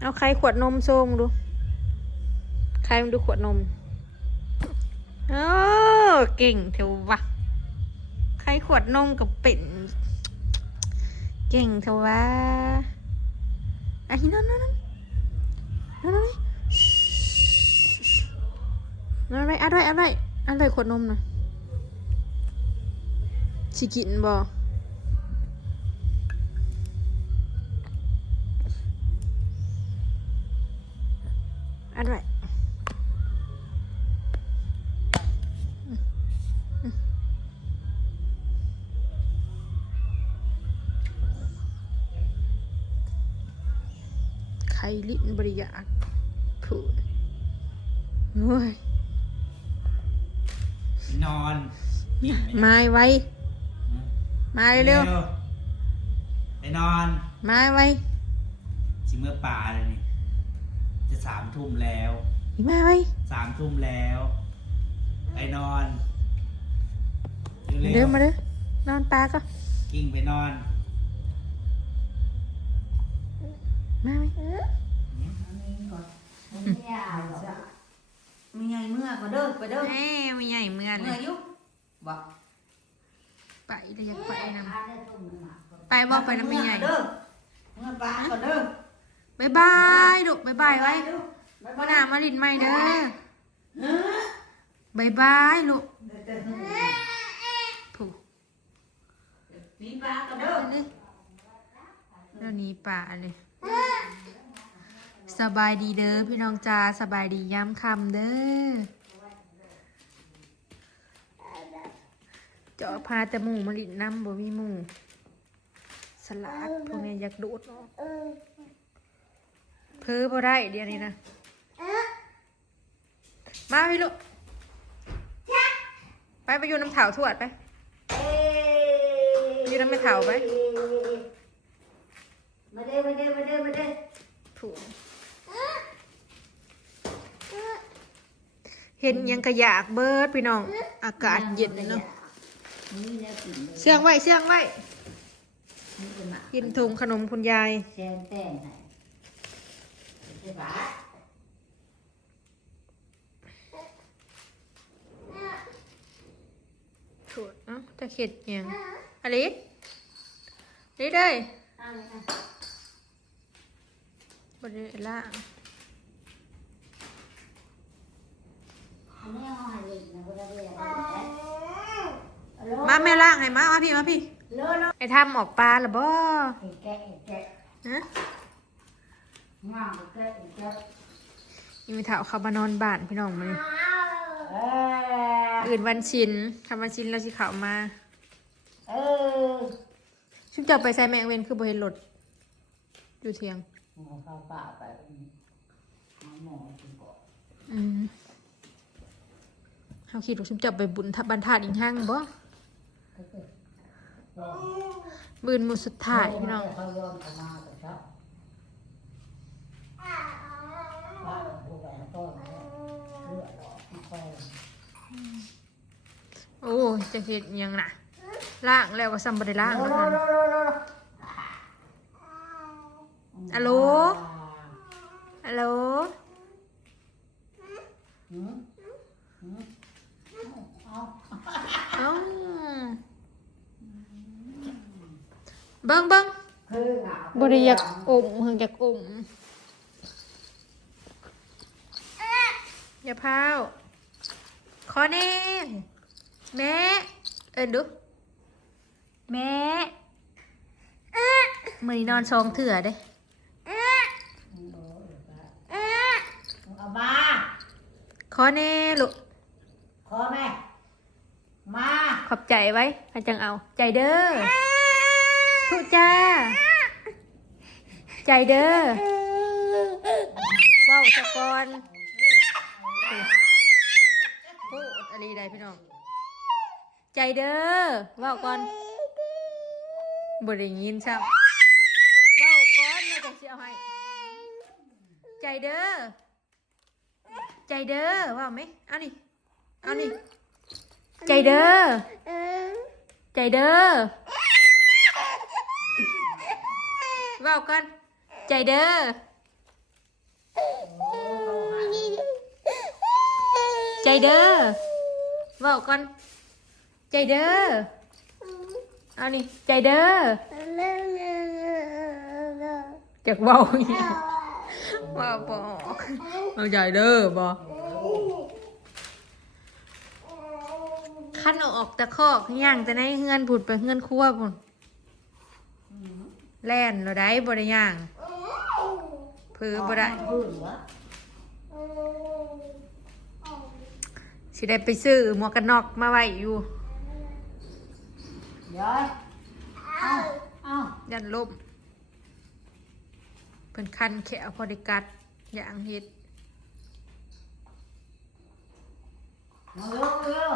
เอาใครขวดนมโซ่มดูใครมันดูขวดนมเออเก่งเถอะวะใครขวดนมกับเป็ดเก่งเถอะวะไอ้นั่นนั่นนั่นนั่นนั่นอะไรขวดนมนะสิกินบ่อะไรไข่ลิ้นบริยากพูดโอ้ยนอนมาไว้มาเร็วไปนอนมาไว้สิเมื่อป่าเลยนี่จะ3 ทุ่มแล้วมาไว้3 ทุ่มแล้วไปนอน เร็วมาเร็วนอนปลาก็กิ้งไปนอนมาไว้มีไงเมื่อก็เด้อไปเด้อไม่ใหญ่เมื่อเลย ยุบ่ไปแต่อยากไปนำไปบอกไปนำไม่ใหญ่เด้อเมื่อป้าก็เด้อบายบายลูกบายบายไว้วันหน้ามาลินใหม่เด้อบายบายลูกผูก มีป้าก็เด้อ เดี๋ยวนี้ป่าเลยสบายดีเด้อพี่น้องจ้าสบายดีย้ำคำเด้อเจาะพาแต่หมูมาลินน้ำบ่มีหมูสลัดพวกนี้อยากดูดเนาะเพ้อพอได้เดี๋ยวนี้นะมาพี่ลูกไปอยู่น้ำเถาทวดไปอยู่น้ำไม่เถาไปมาเด้อถูกเห็นยังกระยากเบิดพี่น้องอากาศเย็นเนาะเชื่องไว้กินถุงขนมคุณยายแซงแป้งให้ใช่ปะถูกเอ้าจะเข็ดยังอลิสนี่ได้บริเวณล่างมาแม่ล่างให้มาพี่ไอ้ทำออกปลาหรือบ่ฮะยังไม่เท่าเขามานอนบ้านพี่น้องมาอื่นวันชินทำวันชินเราสิเขามาชุบจับไปใส่แมงเวนคือบ่เห็นรถอยู่เทียงเขาคิดว่าชุบจับไปบุญทับบรรทัดอีกห้างบ่บืนมือสุดท้ายพี่น้องโอ้จะเห็นยังน่ะล่างแล้วก็ซ้ำบ่ได้ล่างแล้วนะฮัลโหลฮัลโหลเอ้าเบิ้งบริยากอมเพิ่งอยากอมอย่าพาวขอแน่แม่ดูแม่มือนอนซองเถื่อเด้เอามาขอแน่ลูกขอแม่มา ขอบใจไว้ให้จังเอาใจเด้อทุจ้าใจเด้อว้าวสะกอนโอ้อะไรได้พี่น้องใจเด้อว้าวก่อนบ่ได้ยินซ้ำว้าวก่อนแม่จะเสียให้ใจเด้อว้าวไหมเอานี่ใจเด้อว้าวกันใจเด้อ ใจเด้อเว้าก่อนใจเด้อเอานี่ใจเด้อจักเว้าอีกเว้าบ่ออกเอาใจเด้อบ่คันเอาออกตะคอกย่างแต่ในเฮือนผุดไปเฮือนครัวพุ่นแล่นเราได้บ่ได้ย่างเผือบ่ได้ พื้นวะ สิได้ไปซื้อหมวกกันน็อกมาไว้อยู่ เดี๋ยวเอา ยันลมเป็นคันแขวพอดีกัดอย่างเฮ็ด มาเร็วเร็ว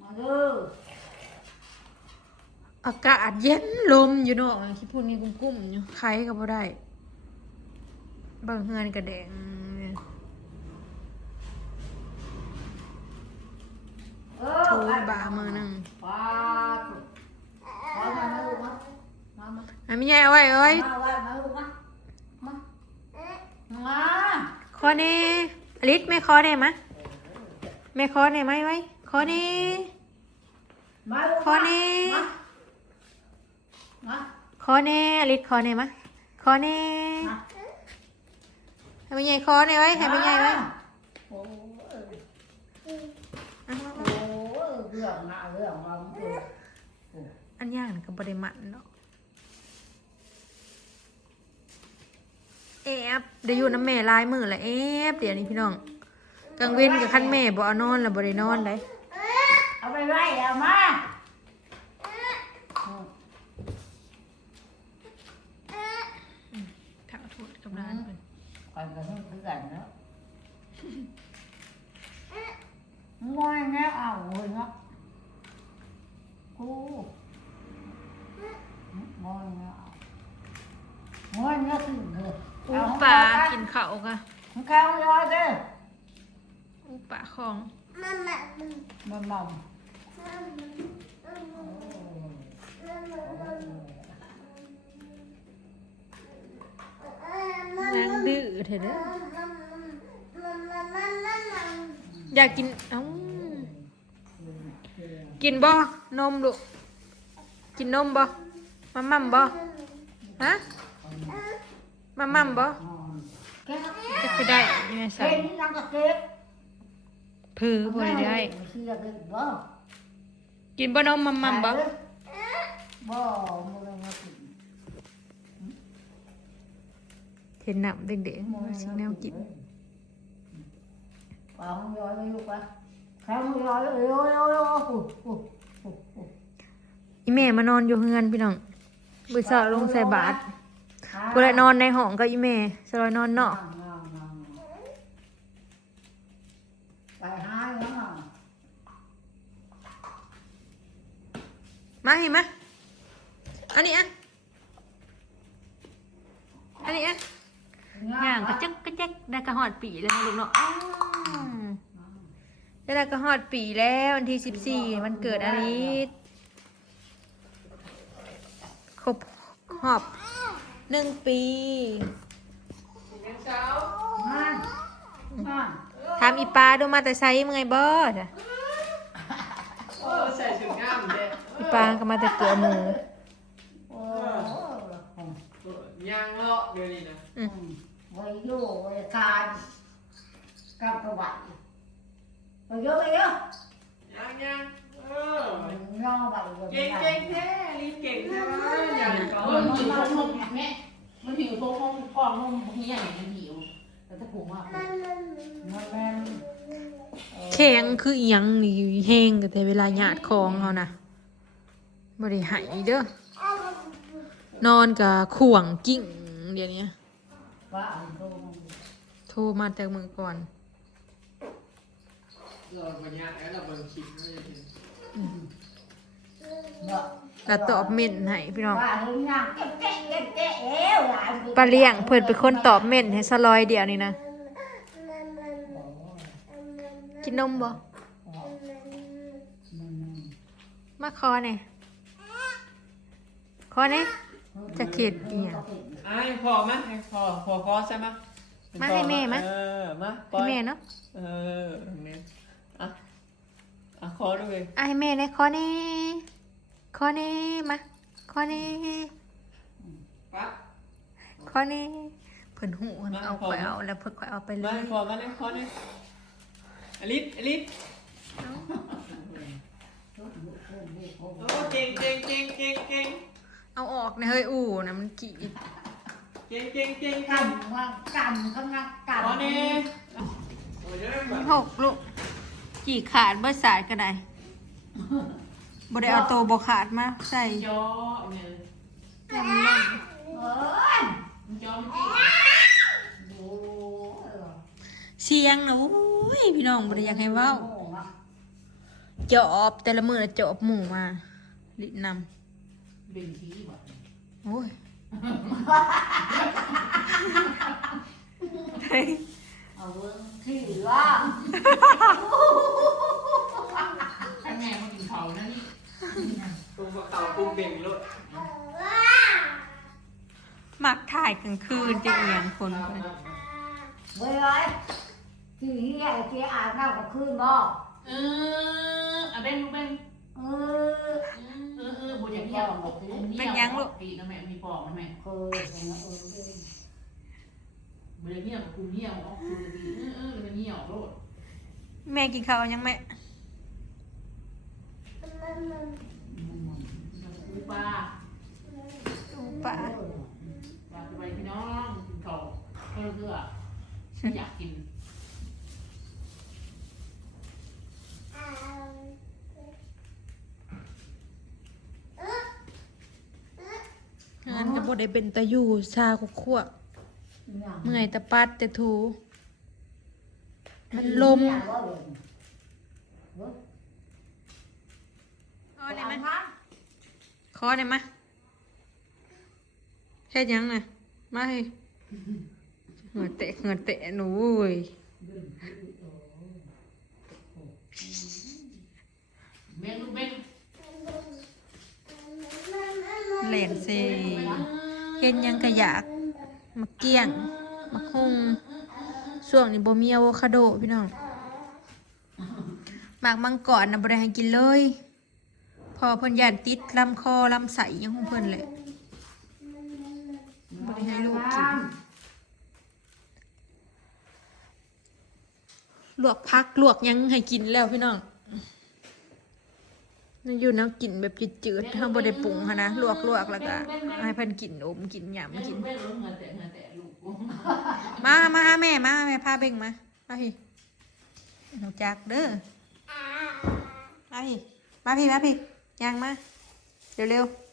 มาเร็ว อากาศเย็นลมอยู่เนาะคิดพูดนี่กุ้มๆอยู่ใครก็บ่ได้บางเฮือนกระแดง โทรบ่ามือหนึ่ง ปามาลูกมามา อันไม่ใหญ่เอาไว้ มาลูกมามา คอเน่อลิสไม่คอเน่มะไม่คอเน่ไหมไว้คอเน่ มาลูก คอเน่ มา คอเน่อลิสคอเน่มะคอเน่ให้ไม่ใหญ่คอเน่ไว้ให้ไม่ใหญ่ไว้ โอ้ เอามา โหเรื่องมาเรื่องมา อันย่างกับบริมันเนาะเอฟเดี๋ยวอยู่น้ำแม่ลายมือละเอฟเดี๋ยวนี้พี่น้องกลางเว้นกับขั้นแม่บ่เอานอนละบ่ได้นอนเลย เอาไปไว้เอามา ถ้าเอาโทษกับร้านเพิ่น ก่อนจะต้องซื้อกันเนาะง่อยแง่เอาเลยเนาะกูง่อยแง่เอาง่อยแง่สิเลย อูปลากินข้าวกะ มันข้าวร้อยเด้อ อูปลาของ มันมอม นางดื้อเถอะเด้ออยากกินเอ้ากินบ่นมลูกกินนมบ่มาม่ำบ่ฮะมาม่ำบ่ แก้ว จะไปได้ยังไงใส่ เก่งนังกะเก็บ ผือบ่ได้ เชื่อเลยบ่ กินบ่นมมาม่ำบ่ บ่มึงมากิน เห็นน้ำเด็กๆมันสิแนวกิน ปองย้อยไปลูกปะข้าวย้อยโอ้ยอีแม่มานอนอยู่เฮือนพี่น้องมื้อเช้าลงใส่บาตรผู้ใดนอนในห้องก็อีแม่สลอยนอนนอก ไปหาเนาะ มาเห็นไหมอันนี้อ่ะอันนี้อ่ะย่างกระจักกระแจกได้กระหอดปีแล้วนะลูกเนาะอ้าวได้กระหอดปีแล้ววันที่14วันเกิดอาลิสครบหอบ1 ปี นั่น ถามอีปลาดูมาแต่ไซส์มึงไงบ่จ้ะ ใส่ชุดงามเด้ อีปลาก็มาแต่เกลือหมู โอ้ ยางเลาะเดี๋ยวนี้นะ ไว้อยู่ไว้ทานกับประวัติไปเยอะไปเยอะ ยางย่อไป เก่งเก่งแท้รีบเก่งแท้วะอย่างก่อ มันหิวท้องแม่มันหิวท้องกล้องมันเฮี้ยมันหิวแต่ถ้าผมว่า มันแม่น แข็งคืออีหยังนี่แห้งก็แต่เวลาหยาดของเขานะบ่ได้หายเด้อนอนกับข่วงกิ้งเดี๋ยวนี้ ว่าอันโต โทรมาแต่มือก่อน เราบรรยากาศเราเบิ่งคลิปไม่ได้เห็น เนาะ ก็ตอบเม่นให้พี่น้อง ว่าเห็นนางเจ๊เอ๋วหลาน ปลาเลี้ยงเพิ่นเป็นคนตอบเม่นให้สลอยเดียวนี่นะกินนมบ่มาคอเนี่ยค ขอนี่จะเข็ดอีหยัง ไอ้พอมั้ยให้พอคอใช่มั้ย มาให้แม่มะ มา ให้แม่เนาะ เนี่ยคอด้วย ให้แม่นะขอนี่ขอนี่มาขอนี่ ปั๊บ ขอนี่เพิ่นหูมันเอาข่อยเอาแล้วเพิ่นข่อยเอาไปเล มาย พอมาเลยคอนี่อลิสโอ้เก่ง เอาออกนะเฮ้ยอู่นะมันกี่ เก่ง กำว่ากำกำลังกำ คอนี่โอ้ยได้แบบ หกลูกกี่ขาดเบอร์สายก็ได้บ่ได้เอาโตบ่ขาดมาใส่ ย่อเนี่ย ยำนั่น เอ้ย ย่อ โอ้ย เสียงนะโอ้ยพี่น้องบ่ได้อยากให้เว้าจอบแต่ละมื้อน่ะจอบหมู่มาลิ้นนำ เป็นทีบ่ โอ้ย เอาเบิ้งที่ว่า ให้แม่มากินเขานั่นนี่ ตุ้มเต่าตุ้มเบ่งรถ มักถ่ายกลางคืนจะเอียงคน เว้ยที่เฮียที่อาบน้ำกับคืนบ่ เบ่งลูกเบ่ง เออ บ่อยากเที่ยวบอกปีนะแม่มีปอกนะแม่ เคยเห็นแล้วเออ บ่อยากเที่ยวกับคุณเที่ยวออกคุณดีมันเที่ยวโลด แม่กินข้าวยังแม่ อูปลา อูป่า ปลาไปพี่น้องกินเขาเพื่ออยากกิน งานก็บ่ได้เป็นตะอยู่ชาคุกคั่วเมื่อยตะปัดแต่ถูมันลมขอได้ไหมขอได้ไหมแค่ยังน่ะมาให้เหงื่อเตะหนูเว้ย เบ่งลูกเบ่ง แหลนเซเห็นยังกะอยากมาเกี้ยงมาคงช่วงนี้บ่มีอะโวคาโดพี่น้องหมากมังกรน่ะบ่ได้ให้กินเลยพอเพิ่นย่านติดลำคอลำไส้ยังของเพิ่นแหละบ่ได้ให้ลูกกินลวกผักลวกหยังให้กินแล้วพี่น้องนั่นอยู่น้ำกินแบบจืดๆถ้าบ่ได้ปรุงหั้นนะลวกแล้วก็ให้เพิ่นกินอมกินหยำกิน เบ่งลูกเงินแต่ลูก มาหาแม่พาเบ่งมาพี่หนูจักเด้อมาพี่ย่างมาเร็วๆ